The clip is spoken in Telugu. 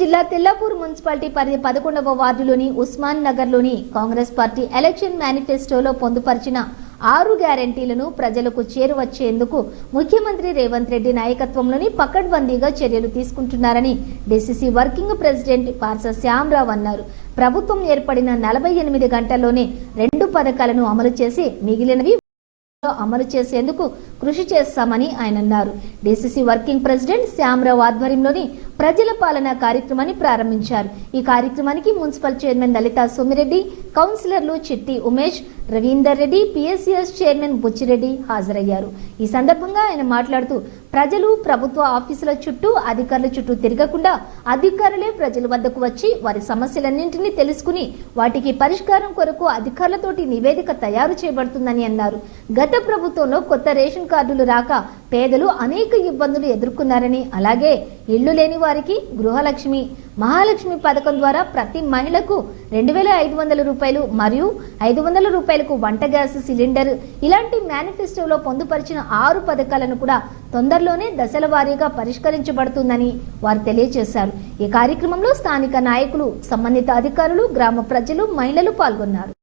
జిల్లా తెల్లాపూర్ మున్సిపాలిటీ పరిధి 11వ వార్డులోని ఉస్మాన్ నగర్లోని కాంగ్రెస్ పార్టీ ఎలక్షన్ మేనిఫెస్టోలో పొందుపరిచిన 6 గ్యారెంటీలను ప్రజలకు చేరువచ్చేందుకు ముఖ్యమంత్రి రేవంత్ రెడ్డి నాయకత్వంలోని పకడ్బందీగా చర్యలు తీసుకుంటున్నారని డీసీసీ వర్కింగ్ ప్రెసిడెంట్ పార్స శ్యామరావు అన్నారు. ప్రభుత్వం ఏర్పడిన 48 గంటల్లోనే 2 పథకాలను అమలు చేసి మిగిలినవి అమలు చేసేందుకు కృషి చేస్తామని ఆయన అన్నారు. డీసీసీ వర్కింగ్ ప్రెసిడెంట్ శ్యామరావు ఆధ్వర్యంలోని ప్రజల పాలన కార్యక్రమాన్ని ప్రారంభించారు. ఈ కార్యక్రమానికి మున్సిపల్ చైర్మన్ లలితా సోమిరెడ్డి, కౌన్సిలర్లు చిట్టి ఉమేష్, రవీందర్ రెడ్డి, పిఎస్సిఎస్ చైర్మన్ బుచ్చిరెడ్డి హాజరయ్యారు. ఈ సందర్భంగా ఆయన మాట్లాడుతూ ప్రజలు ప్రభుత్వ ఆఫీసుల చుట్టూ అధికారుల చుట్టూ తిరగకుండా అధికారులే ప్రజల వద్దకు వచ్చి వారి సమస్యలన్నింటినీ తెలుసుకుని వాటికి పరిష్కారం కొరకు అధికారులతోటి నివేదిక తయారు చేయబడుతుందని అన్నారు. గత ప్రభుత్వంలో కొత్త రేషన్ కార్డులు రాక పేదలు అనేక ఇబ్బందులు ఎదుర్కొన్నారని, అలాగే ఇళ్లు లేని వారికి గృహలక్ష్మి, మహాలక్ష్మి పథకం ద్వారా ప్రతి మహిళకు 2500 రూపాయలు మరియు 500 రూపాయలకు వంట గ్యాస్ సిలిండర్ ఇలాంటి మేనిఫెస్టోలో పొందుపరిచిన 6 పథకాలను కూడా తొందరలోనే దశల వారీగా పరిష్కరించబడుతుందని వారు తెలియజేశారు. ఈ కార్యక్రమంలో స్థానిక నాయకులు, సంబంధిత అధికారులు, గ్రామ ప్రజలు, మహిళలు పాల్గొన్నారు.